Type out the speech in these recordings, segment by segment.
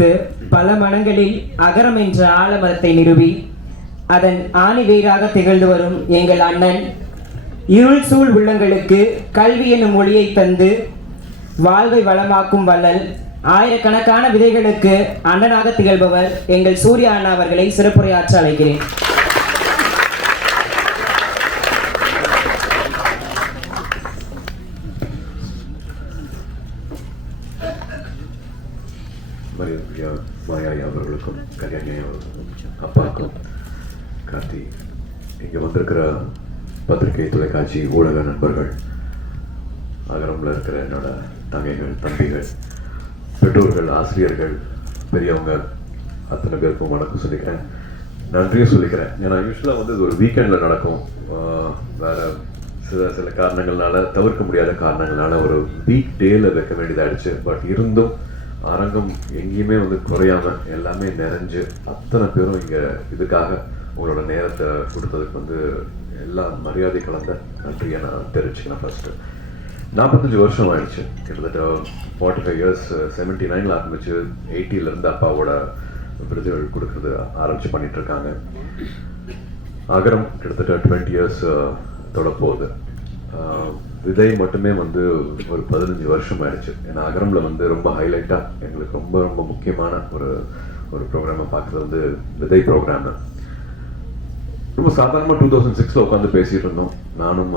சிந்தித்து பல மனங்களில் அகரம் என்ற ஆலமரத்தை நிறுவி அதன் ஆணிவேராக திகழ்ந்து வரும் எங்கள் அண்ணன் இருள் சூழ் உள்ளங்களுக்கு கல்வி என்னும் மொழியை தந்து வாழ்வை வளமாக்கும் வள்ளல் ஆயிரக்கணக்கான விதைகளுக்கு அண்ணனாக திகழ்பவர் எங்கள் சூர்யா அண்ணா அவர்களை சிறப்புரையாற்ற அழைக்கிறேன். மாயாய் அவர்களுக்கும் கல்யாணி அவர்களுக்கும் அப்பாவுக்கும் கார்த்தி, இங்கே வந்திருக்கிற பத்திரிகை தொலைக்காட்சி ஊடக நண்பர்கள், அகரமில் இருக்கிற என்னோட தங்கைகள் தம்பிகள், பெற்றோர்கள், ஆசிரியர்கள், பெரியவங்க அத்தனை பேருக்கும் வணக்கம் சொல்லிக்கிறேன், நன்றியும் சொல்லிக்கிறேன். ஏன்னா யூஸ்வலாக வந்து இது ஒரு வீக்கெண்டில் நடக்கும். வேறு சில காரணங்கள்னால, தவிர்க்க முடியாத காரணங்கள்னால ஒரு வீக் டேயில் வைக்க வேண்டியதாகிடுச்சு. பட் இருந்தும் அரங்கம் எங்கேயுமே வந்து குறையாமல் எல்லாமே நிறைஞ்சு அத்தனை பேரும் இங்கே இதுக்காக உங்களோட நேரத்தை கொடுத்ததுக்கு வந்து எல்லா மரியாதை கலந்த நன்றியை நான் தெரிவிச்சுக்கிறேன். ஃபஸ்ட்டு 45 வருஷம் ஆயிடுச்சு, கிட்டத்தட்ட 45 இயர்ஸ். 79 ஆரம்பிச்சு 80 அப்பாவோட விருதுகள் கொடுக்கறது ஆரம்பிச்சு பண்ணிகிட்ருக்காங்க. அகரம் கிட்டத்தட்ட 20 இயர்ஸ் தொடப்போகுது. விதை மட்டுமே வந்து ஒரு 15 வருஷம் ஆயிடுச்சு. ஏன்னா அகரமில் வந்து ரொம்ப ஹைலைட்டாக எங்களுக்கு ரொம்ப ரொம்ப முக்கியமான ஒரு ப்ரோக்ராமை பார்க்குறது வந்து விதை ப்ரோக்ராமு. ரொம்ப சாதாரணமாக 2006 உட்காந்து பேசிகிட்டு இருந்தோம், நானும்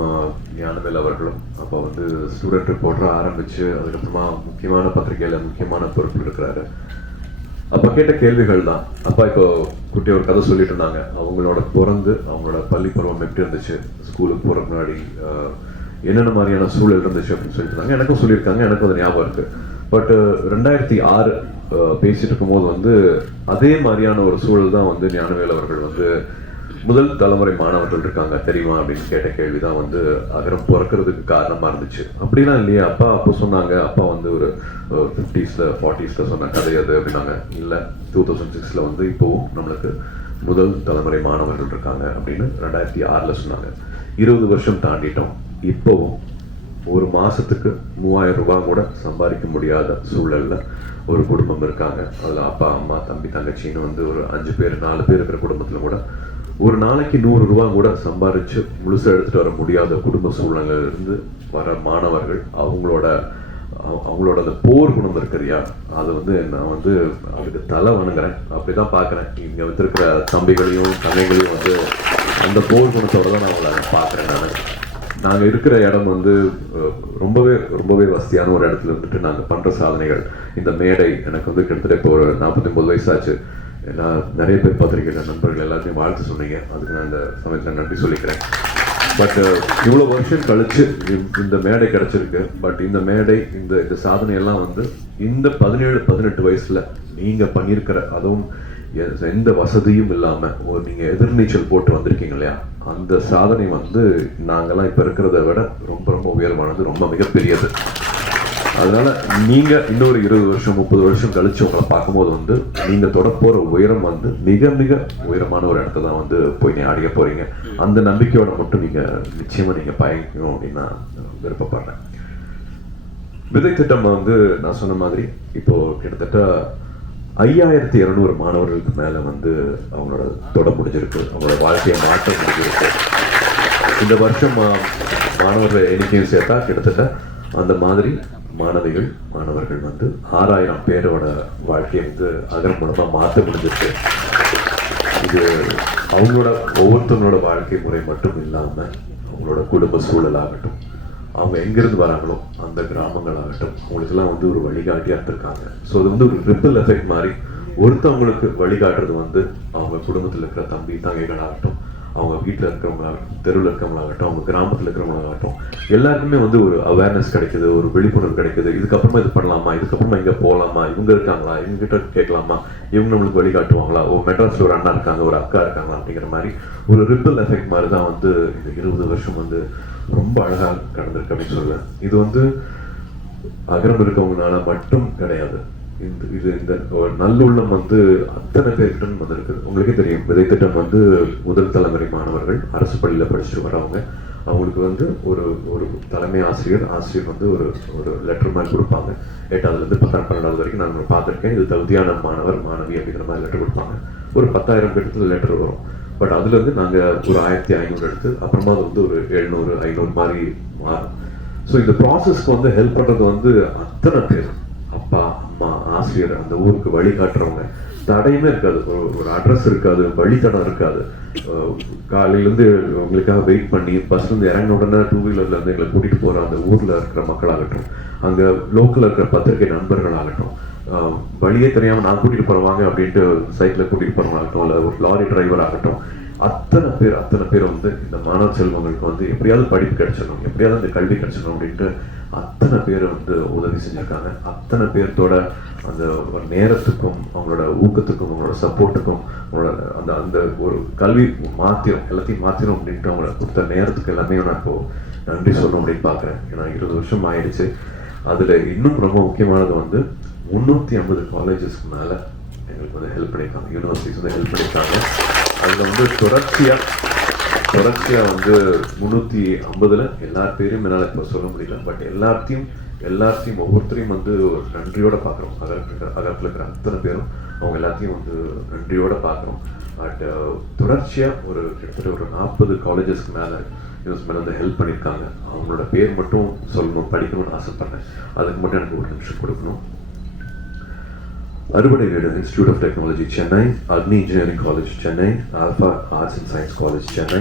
ஞானவேல் அவர்களும். அப்போ வந்து ஸ்டூடெண்ட் ரிப்போர்ட்டராக ஆரம்பித்து அதுக்கப்புறமா முக்கியமான பத்திரிகையில் முக்கியமான பொறுப்பில் இருக்கிறாரு. அப்போ கேட்ட கேள்விகள் தான். அப்பா இப்போ குட்டி ஒரு கதை சொல்லிட்டு இருந்தாங்க. அவங்களோட பிறந்து அவங்களோட பள்ளி பருவம் எப்படி இருந்துச்சு, ஸ்கூலுக்கு போகிற முன்னாடி என்னென்ன மாதிரியான சூழல் இருந்துச்சு அப்படின்னு சொல்லிட்டு இருந்தாங்க. எனக்கும் சொல்லியிருக்காங்க, எனக்கும் அது ஞாபகம் இருக்குது. பட் 2006 பேசிட்டு இருக்கும்போது வந்து அதே மாதிரியான ஒரு சூழல் தான் வந்து ஞானவேல் அவர்கள் வந்து முதல் தலைமுறை மாணவர்கள் இருக்காங்க தெரியுமா அப்படின்னு கேட்ட கேள்வி தான் வந்து அகரம் பிறக்கிறதுக்கு காரணமாக இருந்துச்சு. அப்படிலாம் இல்லையா அப்பா அப்போ சொன்னாங்க. அப்பா வந்து ஒரு 50s 40s சொன்ன கதை அது அப்படின்னாங்க. இல்லை, 2006 வந்து இப்போவும் நம்மளுக்கு முதல் தலைமுறை மாணவர்கள் இருக்காங்க அப்படின்னு 2006 சொன்னாங்க. 20 வருஷம் தாண்டிட்டோம். இப்போவும் ஒரு மாதத்துக்கு 3000 ரூபாய் கூட சம்பாதிக்க முடியாத சூழலில் ஒரு குடும்பம் இருக்காங்க. அதில் அப்பா, அம்மா, தம்பி, தங்கச்சின்னு வந்து ஒரு 5 பேர் 4 பேர் இருக்கிற குடும்பத்தில் கூட ஒரு நாளைக்கு 100 ரூபா கூட சம்பாதிச்சு முழுசாக எடுத்துகிட்டு வர முடியாத குடும்ப சூழ்நிலையிலிருந்து வர மாணவர்கள் அவங்களோட அந்த போர் குணம் இருக்கிறியா, அதை வந்து நான் வந்து அதுக்கு தலை வணங்குறேன். அப்படி தான் பார்க்குறேன். இங்கே வந்திருக்கிற தம்பிகளையும் தங்கைகளையும் வந்து அந்த போர் குணத்தோடு தான் நான் அவங்கள பார்க்குறேன். நாங்கள் இருக்கிற இடம் வந்து ரொம்பவே வசதியான ஒரு இடத்துல இருந்துட்டு நாங்கள் பண்ணுற சாதனைகள், இந்த மேடை எனக்கு வந்து கிட்டத்தட்ட இப்போ ஒரு 49 வயசாச்சு. ஏன்னா நிறைய பேர் பார்த்துருக்கேன், நண்பர்கள் எல்லாத்தையும் வாழ்த்து சொன்னீங்க, அதுக்கு நான் இந்த சமயத்தில் நன்றி சொல்லிக்கிறேன். பட் இவ்வளோ வருஷம் கழிச்சு இந்த மேடை கிடச்சிருக்கு. பட் இந்த மேடை இந்த சாதனையெல்லாம் வந்து இந்த 17-18 வயசில் நீங்கள் பண்ணியிருக்கிற, அதுவும் எந்த வசதியும் இல்லாமல் நீங்கள் எதிர்நீச்சல் போட்டு வந்திருக்கீங்க இல்லையா, அந்த சாதனை வந்து நாங்கள்லாம் இப்போ இருக்கிறத விட ரொம்ப ரொம்ப உயர்வானது, ரொம்ப மிகப்பெரியது. அதனால நீங்கள் இன்னொரு 20 வருஷம் 30 வருஷம் கழிச்சு உங்களை பார்க்கும்போது வந்து நீங்கள் தொடப்போகிற உயரம் வந்து மிக மிக உயரமான ஒரு இடத்த தான் வந்து போய் நீ அடைய போகிறீங்க. அந்த நம்பிக்கையோட மட்டும் நீங்கள் நிச்சயமாக நீங்கள் பயணிக்கணும் அப்படின்னு நான் விருப்பப்படுறேன். விதை திட்டம் வந்து நான் சொன்ன மாதிரி இப்போது கிட்டத்தட்ட 5200 மாணவர்களுக்கு மேலே வந்து அவங்களோட தொட முடிஞ்சிருக்கு, அவங்களோட வாழ்க்கையை மாற்ற முடிஞ்சிருக்கு. இந்த வருஷம் மாணவர்கள் எண்ணிக்கையும் சேர்த்தா கிட்டத்தட்ட அந்த மாதிரி மாணவர்கள் வந்து 6000 பேரோட வாழ்க்கையை வந்து அகரம் மூலமாக மாற்ற முடிஞ்சிருக்கு. இது அவங்களோட ஒவ்வொருத்தவங்களோட வாழ்க்கை முறை மட்டும் இல்லாமல் அவங்களோட குடும்ப சூழலாகட்டும், அவங்க எங்கேருந்து வராங்களோ அந்த கிராமங்களாகட்டும், அவங்களுக்கெல்லாம் வந்து ஒரு வழிகாட்டியாக இருந்திருக்காங்க. ஸோ அது வந்து ஒரு ரிப்பிள் எஃபெக்ட் மாதிரி ஒருத்தவங்களுக்கு வழிகாட்டுறது வந்து அவங்க குடும்பத்தில் இருக்கிற தம்பி தங்கைகளாகட்டும், அவங்க வீட்டில் இருக்கிறவங்களாகட்டும், தெருவில் இருக்கிறவங்களாகட்டும், அவங்க கிராமத்தில் இருக்கிறவங்களாகட்டும், எல்லாருக்குமே வந்து ஒரு அவேர்னஸ் கிடைக்குது, ஒரு விழிப்புணர்வு கிடைக்குது. இதுக்கப்புறமா இது பண்ணலாமா, இதுக்கப்புறமா இங்கே போகலாமா, இவங்க இருக்காங்களா, இவங்ககிட்ட கேட்கலாமா, இவங்க நம்மளுக்கு வழிகாட்டுவாங்களா, மெட்ராஸில் ஒரு அண்ணா இருக்காங்க, ஒரு அக்கா இருக்காங்களா அப்படிங்கிற மாதிரி ஒரு ரிப்பிள் எஃபெக்ட் மாதிரி தான் வந்து இந்த 20 வருஷம் வந்து ரொம்ப அழகாக கடந்திருக்கு அப்படின்னு சொல்லுவேன். இது வந்து அகரம் இருக்கவங்கனால மட்டும் கிடையாது. இந்த நல்லுள்ளம் வந்து அத்தனை பேர்கிட்ட வந்திருக்கு. உங்களுக்கே தெரியும், விதை திட்டம் வந்து முதல் தலைமுறை மாணவர்கள் அரசு பள்ளியில் படிச்சுட்டு வரவங்க அவங்களுக்கு வந்து ஒரு ஒரு தலைமை ஆசிரியர் வந்து ஒரு ஒரு லெட்டர் மாதிரி கொடுப்பாங்க. 8ஆவதுலேருந்து 10ஆம் 12ஆவது வரைக்கும் நான் பார்த்துருக்கேன். இது தகுதியான மாணவர் மாணவி அப்படிங்கிற மாதிரி லெட்டர் கொடுப்பாங்க. ஒரு 10,000 பேருக்கு லெட்டர் வரும். பட் அதுலேருந்து நாங்கள் ஒரு 1500 எடுத்து அப்புறமா அது வந்து ஒரு 700 500 மாதிரி மாறும். ஸோ இந்த ப்ராசஸ்க்கு வந்து ஹெல்ப் பண்ணுறது வந்து அத்தனை பேர், அப்பா அம்மா ஆசிரியர், அந்த ஊருக்கு வழிகாட்டுறவங்க, தடையுமே இருக்காது. ஒரு அட்ரஸ் இருக்காது, வழித்தடம் இருக்காது. காலையிலேருந்து உங்களுக்காக வெயிட் பண்ணி பஸ்லேருந்து இறங்கின உடனே 2 வீலர்லேருந்து எங்களை கூட்டிகிட்டு போகிற அந்த ஊரில் இருக்கிற மக்களாகட்டும், அங்கே லோக்கலில் இருக்கிற பத்திரிகை நண்பர்களாகட்டும், வழியே தெரியாமல் நான் கூட்டிகிட்டு போகிறவாங்க அப்படின்ட்டு சைக்கிளில் கூட்டிகிட்டு போகிறவங்களாகட்டும், இல்லை ஒரு லாரி டிரைவர் ஆகட்டும், அத்தனை பேர் வந்து இந்த மாணவ செல்வங்களுக்கு வந்து எப்படியாவது படிப்பு கிடைச்சிடணும், எப்படியாவது அந்த கல்வி கிடைச்சிடணும் அப்படின்ட்டு அத்தனை பேர் வந்து உதவி செஞ்சுருக்காங்க. அத்தனை பேர்த்தோட அந்த ஒரு நேரத்துக்கும் அவங்களோட ஊக்கத்துக்கும் அவங்களோட சப்போர்ட்டுக்கும் அவங்களோட அந்த அந்த ஒரு கல்வி எல்லாத்தையும் மாற்றிடும் அப்படின்ட்டு அவங்கள கொடுத்த நேரத்துக்கு எல்லாமே நான் இப்போ நன்றி சொல்லணும் அப்படின்னு பார்க்குறேன். ஏன்னா 20 வருஷம் ஆயிடுச்சு. அதில் இன்னும் ரொம்ப முக்கியமானது வந்து 350 காலேஜஸ்க்கு மேலே எங்களுக்கு வந்து ஹெல்ப் பண்ணியிருக்காங்க, யூனிவர்சிட்டிஸ் வந்து ஹெல்ப் பண்ணியிருக்காங்க. அதில் வந்து தொடர்ச்சியாக வந்து 350ல் எல்லார் பேரையும் என்னால் இப்போ சொல்ல முடியல. பட் எல்லாத்தையும் ஒவ்வொருத்தரையும் வந்து ஒரு நன்றியோடு பார்க்குறோம். அகத்தில் இருக்கிற அத்தனை பேரும் அவங்க எல்லாத்தையும் வந்து நன்றியோடு பார்க்குறோம். பட் தொடர்ச்சியாக கிட்டத்தட்ட ஒரு 40 காலேஜஸ்க்கு மேலே வந்து ஹெல்ப் பண்ணியிருக்காங்க. அவங்களோட பேர் மட்டும் சொல்லணும், படிக்கணும்னு ஆசைப்பட்றேன். அதுக்கு மட்டும் எனக்கு ஒரு நிமிஷம் கொடுக்கணும். அறுபடை வீடு institute of technology Chennai, Agni engineering college Chennai, Alpha arts and science college Chennai,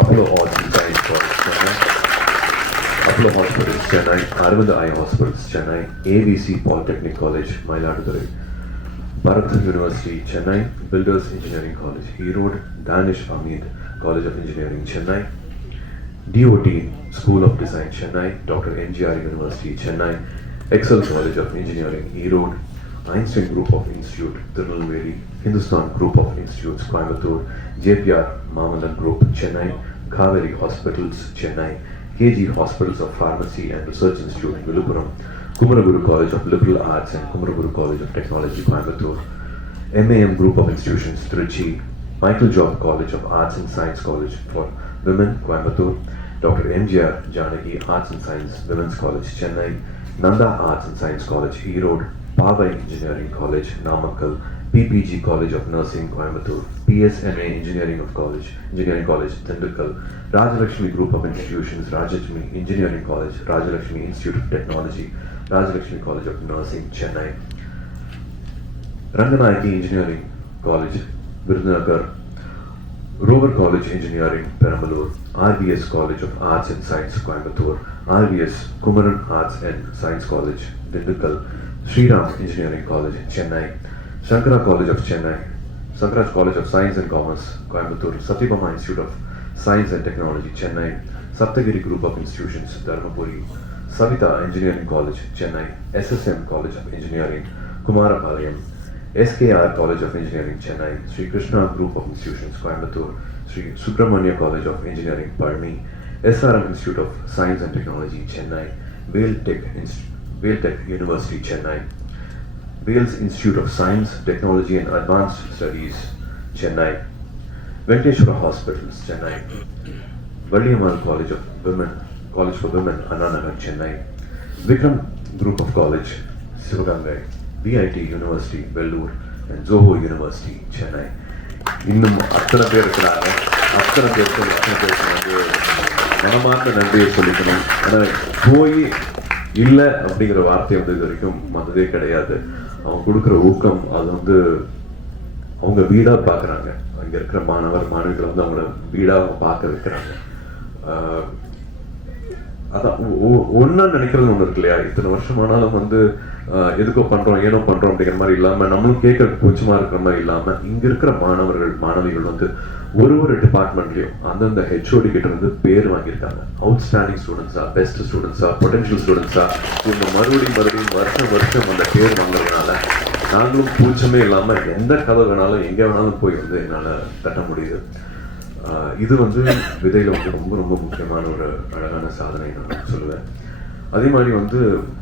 Apollo arts and science college Chennai, Apollo hospitals Chennai, Aravind eye hospitals Chennai, AVC polytechnic college Mayiladuthurai, Bharath university Chennai, builders engineering college Erode, Dhanish Ahmed college of engineering Chennai, DOT School of Design Chennai, Dr. NGR University Chennai, Excel College of Engineering Erode, Einstein Group of Institute Tirunelveli, Hindustan Group of Institutes Coimbatore, JPR Mamalan Group Chennai, Kaveri Hospitals Chennai, KG Hospitals of Pharmacy and Research Institute Viluppuram, Kumaraguru College of Liberal Arts and Kumaraguru College of Technology Coimbatore, MAM Group of Institutions Trichy, Michael Job College of Arts and Science College for Women Coimbatore, Dr. MGR Janaki Arts and Science Women's College Chennai, Nanda Arts and Science College Erode, Pavai Engineering College Namakkal, PPG College of Nursing Coimbatore, PSMA Engineering College Thindikkal, Rajalakshmi Group of Institutions Rajalakshmi Engineering College, Rajalakshmi Institute of Technology, Rajalakshmi College of Nursing Chennai, Ranganayaki Engineering College Virudhunagar, Rover College Engineering Perambalur, RVS College of Arts and Science Coimbatore, RVS Kumaran Arts and Science College Dindigul, Sriram Engineering College Chennai, Shankara College of Chennai, Sankaraj College of Science and Commerce Coimbatore, Satyabama Institute of Science and Technology Chennai, Saptagiri Group of Institutions Dharmapuri, Savita Engineering College Chennai, SSM College of Engineering Kumarapalayam, SKR College of Engineering Chennai, Sri Krishna Group of Institutions Coimbatore, Sri Subramania College of Engineering Palni, SRM Institute of Science and Technology Chennai, Vale Tech University Chennai, Wales Institute of Science, Technology and Advanced Studies Chennai, Venkateshwara Hospitals Chennai, Valliammal College for Women Annanagar Chennai, Vikram Group of College Sivagangai, VIT University Vellore and Zoho University Chennai. இன்னும் அத்தனை பேர் இருக்கிறாங்க. அத்தனை பேருக்கு வந்து மனமார்ந்த நன்றியை சொல்லிக்கணும். ஆனால் போய் இல்லை அப்படிங்கிற வார்த்தை வந்து இது வரைக்கும் வந்ததே கிடையாது. அவங்க கொடுக்குற ஊக்கம் அது வந்து அவங்க வீடாக பார்க்குறாங்க. அங்கே இருக்கிற மாணவிகளை வந்து அவங்கள வீடாக அவங்க பார்க்க வைக்கிறாங்க. அதான் ஒன்றா நினைக்கிறது ஒன்று இருக்கு இல்லையா? இத்தனை வருஷமானாலும் வந்து எதுக்கோ பண்ணுறோம் ஏனோ பண்ணுறோம் அப்படிங்கிற மாதிரி இல்லாமல், நம்மளும் கேட்க கூச்சமாக இருக்கிற மாதிரி இல்லாமல், இங்கே இருக்கிற மாணவிகள் வந்து ஒரு டிபார்ட்மெண்ட்லையும் அந்தந்த ஹெச்ஓடி கிட்ட இருந்து பேர் வாங்கியிருக்காங்க. அவுட்ஸ்டாண்டிங் ஸ்டூடெண்ட்ஸா, பெஸ்ட் ஸ்டூடெண்ட்ஸா, பொட்டன்ஷியல் ஸ்டூடெண்ட்ஸா, இவங்க மறுபடியும் வருஷம் அந்த பேர் வாங்குறதுனால நாங்களும் கூச்சமே இல்லாமல் எந்த கதை வேணாலும் எங்கே வேணாலும் போய் வந்து என்னால் தட்ட முடியுது. இது வந்து விதையில் வந்து ரொம்ப ரொம்ப முக்கியமான ஒரு அழகான சாதனை நான் சொல்லுவேன். அதே மாதிரி வந்து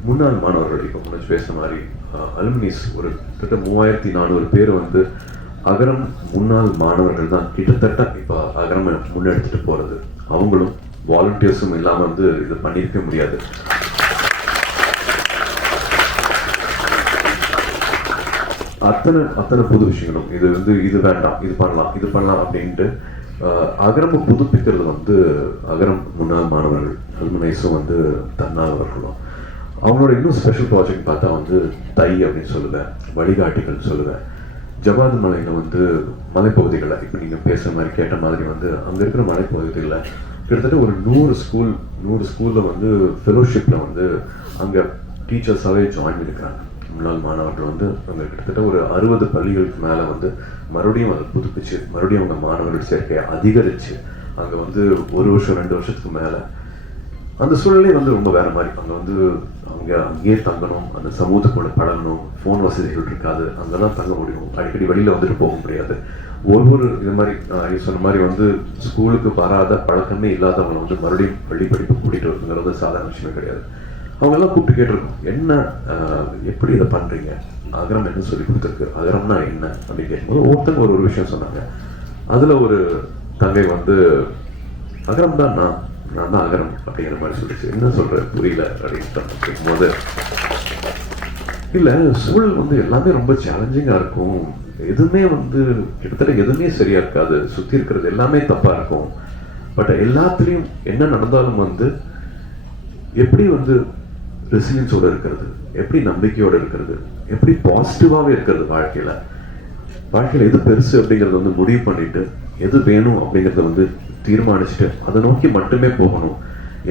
முன்னாள் மாணவர்கள், இப்போ முன்னாடி பேசுகிற மாதிரி அலுமினிஸ் ஒரு கிட்டத்தட்ட 3400 பேர் வந்து அகரம் முன்னாள் மாணவர்கள் தான் கிட்டத்தட்ட இப்போ அகரம் முன்னெடுத்துட்டு போகிறது. அவங்களும் வாலண்டியர்ஸும் இல்லாமல் வந்து இது பண்ணியிருக்க முடியாது. அத்தனை புது விஷயங்களும் இது வந்து இது வேண்டாம், இது பண்ணலாம் அப்படின்ட்டு அகரம் புதுப்பிக்கிறது வந்து அகரம் முன்னாள் மாணவர்கள் அல்முனைஸும் வந்து தன்னார்வர்களும். அவங்களோட இன்னும் ஸ்பெஷல் ப்ராஜெக்ட் பார்த்தா வந்து தை அப்படின்னு சொல்லுவேன், வழிகாட்டிகள் சொல்லுவேன். ஜவாது மலையில் வந்து மலைப்பகுதிகளில் இப்போ நீங்கள் பேசுகிற மாதிரி கேட்ட மாதிரி வந்து அங்கே இருக்கிற மலைப்பகுதிகளில் கிட்டத்தட்ட ஒரு 100 ஸ்கூலில் வந்து ஃபெலோஷிப்பில் வந்து அங்கே டீச்சர்ஸாகவே ஜாயின் பண்ணியிருக்கிறாங்க. முன்னாள் மாணவர்கள் வந்து அங்கே கிட்டத்தட்ட ஒரு 60 பள்ளிகளுக்கு மேலே வந்து மறுபடியும் அதை புதுப்பிச்சு மறுபடியும் அவங்க மாணவர்கள் சேர்க்கையை அதிகரித்து அங்கே வந்து 1 வருஷம் 2 வருஷத்துக்கு மேலே அந்த சூழ்நிலை வந்து ரொம்ப வேறு மாதிரி. அங்கே வந்து அங்கேயே தங்கணும், அந்த சமூகத்துக்கூட பழகணும், ஃபோன் வசதிகள் இருக்காது, அங்கே தான் தங்க முடியும், அடிக்கடி வெளியில் வந்துட்டு போக முடியாது. ஒவ்வொரு இது மாதிரி சொன்ன மாதிரி வந்து ஸ்கூலுக்கு வராத பழக்கமே இல்லாதவங்களை வந்து மறுபடியும் பள்ளி படிப்பு கூட்டிகிட்டு வருங்கிறது சாதாரண விஷயமே கிடையாது. அவங்கெல்லாம் கூப்பிட்டு கேட்டிருக்கோம், என்ன எப்படி இதை பண்ணுறீங்க, அகரம் என்ன சொல்லி கொடுத்துருக்கு, அகரம்னா என்ன அப்படின்னு கேட்கும்போது ஒருத்தங்க ஒரு விஷயம் சொன்னாங்க. அதில் ஒரு தங்கை வந்து அகரம் தான் நான் தான் அகரம் அப்படிங்கிற மாதிரி சொல்லிச்சு. என்ன சொல்கிற புரியல அப்படின்னு கேட்கும்போது, இல்லை சூழல் வந்து எல்லாமே ரொம்ப சேலஞ்சிங்காக இருக்கும், எதுவுமே வந்து கிட்டத்தட்ட எதுவுமே சரியாக இருக்காது, சுற்றி இருக்கிறது எல்லாமே தப்பாக இருக்கும், பட் எல்லாத்துலேயும் என்ன நடந்தாலும் வந்து எப்படி வந்து ரெசிலியன்ஸோடு இருக்கிறது, எப்படி நம்பிக்கையோடு இருக்கிறது, எப்படி பாசிட்டிவாகவே இருக்கிறது, வாழ்க்கையில் எது பெருசு அப்படிங்கிறத வந்து முடிவு பண்ணிட்டு எது வேணும் அப்படிங்கிறத வந்து தீர்மானிச்சுட்டு அதை நோக்கி மட்டுமே போகணும்,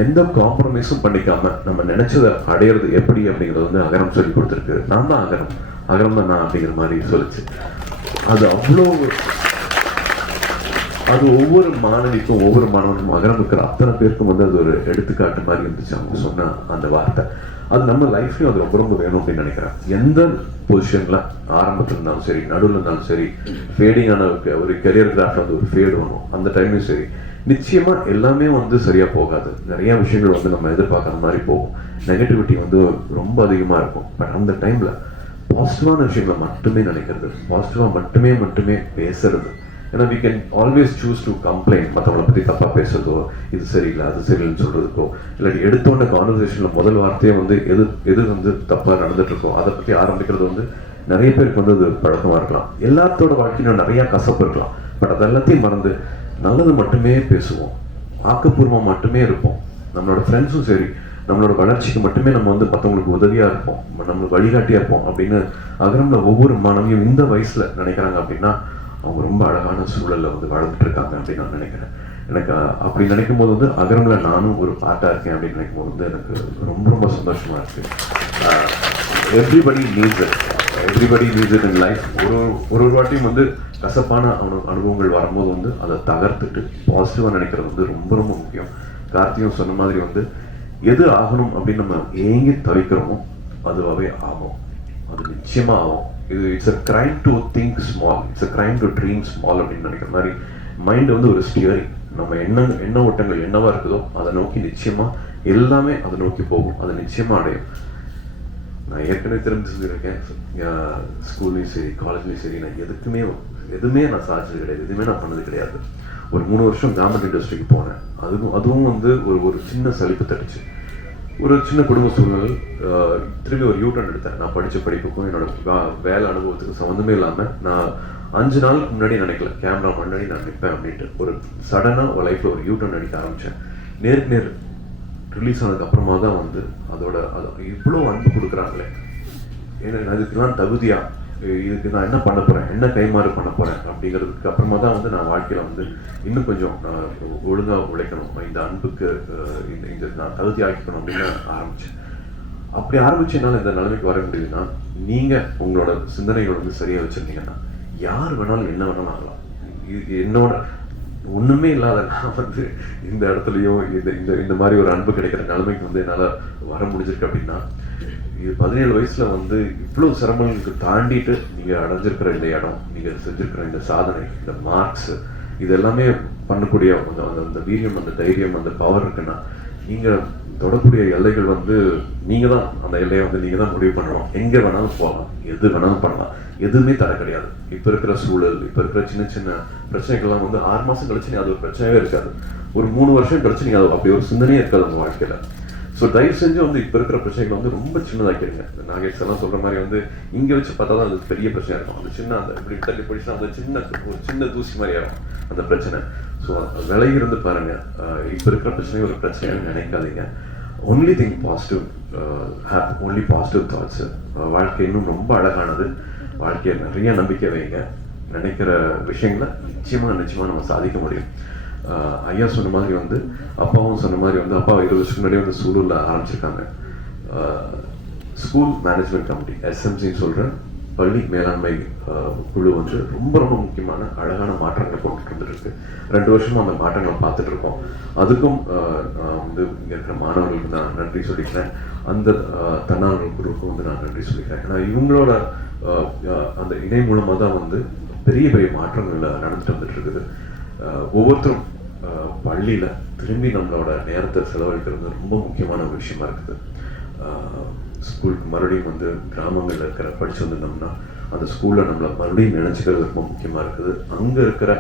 எந்த காம்ப்ரமைஸும் பண்ணிக்காம நம்ம நினைச்சதை அடையிறது எப்படி அப்படிங்கிறது வந்து அகரம் சொல்லி கொடுத்துருக்கு. நான் தான் அகரம் தான் நான் அப்படிங்கிற மாதிரி சொல்லிச்சு. அது ஒவ்வொரு மாணவிக்கும் ஒவ்வொரு மாணவனுக்கும் அகரம் இருக்கிற அத்தனை பேருக்கும் வந்து அது ஒரு எடுத்துக்காட்டு மாதிரி இருந்துச்சு அவங்க சொன்ன அந்த வார்த்தை. அது நம்ம லைஃப்லையும் அது ரொம்ப வேணும் அப்படின்னு நினைக்கிறேன். எந்த பொசிஷன்ல ஆரம்பத்தில் இருந்தாலும் சரி, நடுவில் இருந்தாலும் சரி, ஃபேடிங்கான ஒரு கெரியர் கிராஃப்ட் வந்து ஒரு ஃபேடு வரும், அந்த டைம்லையும் சரி, நிச்சயமா எல்லாமே வந்து சரியா போகாது. நிறைய விஷயங்கள் வந்து நம்ம எதிர்பார்க்குற மாதிரி போகும், நெகட்டிவிட்டி வந்து ரொம்ப அதிகமா இருக்கும். பட் அந்த டைம்ல பாசிட்டிவான விஷயங்களை மட்டுமே நினைக்கிறது, பாசிட்டிவா மட்டுமே பேசுறது. ஏன்னா we can always choose to complain, மற்றவங்களை பற்றி தப்பாக பேசுறதோ, இது சரியில்லை அது சரியில்லைன்னு சொல்றதுக்கோ, இல்லாட்டி எடுத்தோன்ன கான்வர்சேஷனில் முதல் வார்த்தையே வந்து எது வந்து தப்பாக நடந்துட்டு இருக்கோ அதை பற்றி ஆரம்பிக்கிறது வந்து நிறைய பேருக்கு வந்து அது பழக்கமாக இருக்கலாம். எல்லாத்தோட வாழ்க்கையிலும் நிறையா கசப்பு இருக்கலாம், பட் அது எல்லாத்தையும் மறந்து நல்லது மட்டுமே பேசுவோம், ஆக்கப்பூர்வமாக மட்டுமே இருப்போம். நம்மளோட ஃப்ரெண்ட்ஸும் சரி, நம்மளோட வளர்ச்சிக்கு மட்டுமே நம்ம வந்து மற்றவங்களுக்கு உதவியாக இருப்போம், நம்மளுக்கு வழிகாட்டியாக இருப்போம் அப்படின்னு அகரம்ல ஒவ்வொரு மாணவியும் இந்த வயசில் நினைக்கிறாங்க அப்படின்னா அவங்க ரொம்ப அழகான சூழலில் வந்து வாழ்ந்துட்டு இருக்காங்க அப்படின்னு நான் நினைக்கிறேன். எனக்கு அப்படி நினைக்கும் போது வந்து அகரம்ல நானும் ஒரு பார்ட்டாக இருக்கேன் அப்படின்னு நினைக்கும் போது வந்து எனக்கு ரொம்ப சந்தோஷமா இருக்கு. Everybody needs it in life. ஒரு வாட்டியும் வந்து கசப்பான அனுபவங்கள் வரும்போது வந்து அதை தகர்த்துட்டு பாசிட்டிவாக நினைக்கிறது வந்து ரொம்ப முக்கியம். கார்த்தியும் சொன்ன மாதிரி வந்து எது ஆகணும் அப்படின்னு நம்ம ஏங்கி தவிக்கிறோமோ அதுவாகவே ஆகும், அது நிச்சயமா ஆகும். It's a crime to think small, it's a crime to dream small அப்படின்னு நினைக்கிற மாதிரி மைண்ட் வந்து ஒரு ஸ்டியரிங். நம்ம எண்ண ஓட்டங்கள் என்னவா இருக்குதோ அதை நோக்கி நிச்சயமா எல்லாமே அதை நோக்கி போகும், அதை நிச்சயமா அடையும். நான் ஏற்கனவே திரும்பி சொல்லியிருக்கேன், ஸ்கூல்லையும் சரி காலேஜ்லையும் சரி நான் எதுவுமே நான் சாதிச்சது கிடையாது, எதுவுமே நான் பண்ணது கிடையாது. ஒரு 3 வருஷம் கவர்மெண்ட் இண்டஸ்ட்ரிக்கு போனேன், அதுவும் வந்து ஒரு சின்ன சலிப்பு தட்டுச்சு. ஒரு சின்ன குடும்ப சூழ்நிலை, திரும்பி ஒரு யூட்டர்ன் எடுத்தேன். நான் படித்த படிப்புக்கும் என்னோட வேலை அனுபவத்துக்கும் சம்மந்தமே இல்லாமல் நான் 5 நாளுக்கு முன்னாடி நினைக்கல கேமரா முன்னாடி நான் நிற்பேன் அப்படின்ட்டு ஒரு சடனாக ஒரு லைஃப்பில் ஒரு யூட்டர்ன் அடிக்க ஆரம்பித்தேன். நேர் ரிலீஸ் ஆனதுக்கு அப்புறமா தான் வந்து அது இவ்வளோ அன்பு கொடுக்குறாங்களே, ஏன்னா இதுக்கெல்லாம் தகுதியா, இதுக்கு நான் என்ன பண்ண போகிறேன், என்ன கைமாறு பண்ண போகிறேன் அப்படிங்கிறதுக்கு அப்புறமா தான் வந்து நான் வாழ்க்கையில் வந்து இன்னும் கொஞ்சம் ஒழுங்காக உழைக்கணும், இந்த அன்புக்கு இந்த நான் தகுதி ஆக்கிக்கணும் அப்படின்னு ஆரம்பித்தேன். அப்படி ஆரம்பிச்சதுனால இந்த நிலைமைக்கு வர முடியுதுன்னா நீங்கள் உங்களோட சிந்தனைகள் வந்து சரியாக வச்சுருந்தீங்கன்னா யார் வேணாலும் என்ன வேணாலும் ஆகலாம். இது என்னோட ஒன்றுமே இல்லாத நான் வந்து இந்த இடத்துலையும் இந்த மாதிரி ஒரு அன்பு கிடைக்கிற நிலைமைக்கு வந்து என்னால் வர முடிஞ்சிருக்கு அப்படின்னா இது 17 வயசுல வந்து இவ்வளோ சிரமங்களுக்கு தாண்டிட்டு நீங்கள் அடைஞ்சிருக்கிற இந்த இடம், நீங்கள் செஞ்சிருக்கிற இந்த சாதனை, இந்த மார்க்ஸ், இது எல்லாமே பண்ணக்கூடிய அந்த வீரியம், அந்த தைரியம், அந்த பவர் இருக்குன்னா நீங்கள் தொடக்கூடிய எல்லைகள் வந்து நீங்கள் தான் அந்த எல்லையை வந்து நீங்கள் தான் முடிவு பண்ணணும். எங்கே வேணாலும் போகலாம், எது வேணாலும் பண்ணலாம், எதுவுமே தடை கிடையாது. இப்போ இருக்கிற சூழல், இப்போ இருக்கிற சின்ன சின்ன பிரச்சனைகள்லாம் வந்து 6 மாதம் கழிச்சு நீ அது ஒரு பிரச்சனையே இருக்காது. ஒரு 3 வருஷம் கழிச்சு நீங்கள் அது அப்படி ஒரு சிந்தனையே இருக்காது உங்கள் வாழ்க்கையில். ஸோ தயவு செஞ்சு வந்து இப்போ இருக்கிற பிரச்சனைகளை வந்து ரொம்ப சின்னதாக்கிடுங்க. நாகேஷ் எல்லாம் சொல்கிற மாதிரி வந்து இங்கே வச்சு பார்த்தா தான் அது பெரிய பிரச்சனை இருக்கும். அந்த சின்ன அந்த இப்படி தள்ளி போயிடுச்சுன்னா அந்த ஒரு சின்ன தூசி மாதிரி ஆகும் அந்த பிரச்சனை. ஸோ விலகி இருந்து பாருங்கள். இப்போ இருக்கிற பிரச்சனையை ஒரு பிரச்சனையாக நினைக்காதீங்க. Only think positive, have only positive thoughts. வாழ்க்கை இன்னும் ரொம்ப அழகானது. வாழ்க்கையை நிறைய நம்பிக்கை வைங்க. நினைக்கிற விஷயங்களை நிச்சயமாக நம்ம சாதிக்க முடியும். ஐயா சொன்ன மாதிரி வந்து அப்பாவும் சொன்ன மாதிரி வந்து அப்பா 20 வருஷத்துக்கு முன்னாடி வந்து சூலூரில் ஆரம்பிச்சிருக்காங்க ஸ்கூல் மேனேஜ்மெண்ட் கமிட்டி, எஸ்எம்சின்னு சொல்கிற பள்ளி மேலாண்மை குழு வந்து ரொம்ப ரொம்ப முக்கியமான அழகான மாற்றங்களை கொண்டுட்டு வந்துருக்கு. 2 வருஷமாக அந்த மாற்றங்களை பார்த்துட்டு இருக்கோம். அதுக்கும் வந்து இங்கே இருக்கிற மாணவர்களுக்கு நான் நன்றி சொல்லிக்கிறேன். அந்த தன்னார்வல் குழுவுக்கும் வந்து நான் நன்றி சொல்லிக்கிறேன். ஏன்னா இவங்களோட அந்த இணை மூலமாக தான் வந்து பெரிய பெரிய மாற்றங்கள் நடந்துட்டு வந்துட்டு இருக்குது. ஒவ்வொருத்தரும் பள்ளியில் திரும்பி நம்மளோட நேரத்தை செலவழிக்கிறது ரொம்ப முக்கியமான ஒரு விஷயமா இருக்குது. ஸ்கூலுக்கு மறுபடியும் வந்து கிராமங்களில் இருக்கிற படித்து வந்திருந்தோம்னா அந்த ஸ்கூலில் நம்மளை மறுபடியும் நினச்சிக்கிறது ரொம்ப முக்கியமாக இருக்குது. அங்கே இருக்கிற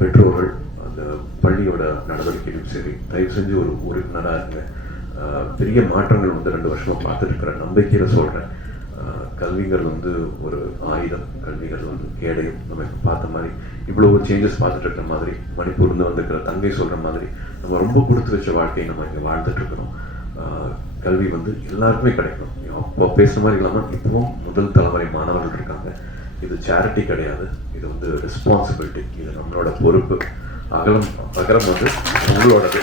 பெற்றோர்கள் அந்த பள்ளியோட நடவடிக்கையும் சரி, தயவு செஞ்சு ஒரு உறுப்பினராக இருங்க. பெரிய மாற்றங்கள் வந்து 2 வருஷமாக பார்த்துட்டு இருக்கிற நம்பிக்கையில் சொல்கிறேன். கல்விங்கிறது வந்து ஒரு ஆயுதம், கல்விங்கிறது வந்து கேடயம். நம்ம பார்த்த மாதிரி இவ்வளோ சேஞ்சஸ் பார்த்துட்டு இருக்கிற மாதிரி, மணிப்பூர்ந்து வந்துருக்கிற தங்கை சொல்கிற மாதிரி நம்ம ரொம்ப கொடுத்து வச்ச வாழ்க்கையை நம்ம இங்கே வாழ்ந்துட்டு இருக்கிறோம். கல்வி வந்து எல்லாருக்குமே கிடைக்கும். அப்போ பேசுகிற மாதிரி இல்லாமல் இப்பவும் முதல் தலைமுறை மாணவர்கள் இருக்காங்க. இது சேரிட்டி கிடையாது, இது வந்து ரெஸ்பான்சிபிலிட்டி. இது நம்மளோட பொறுப்பு. அகரம் வந்து உங்களோடது.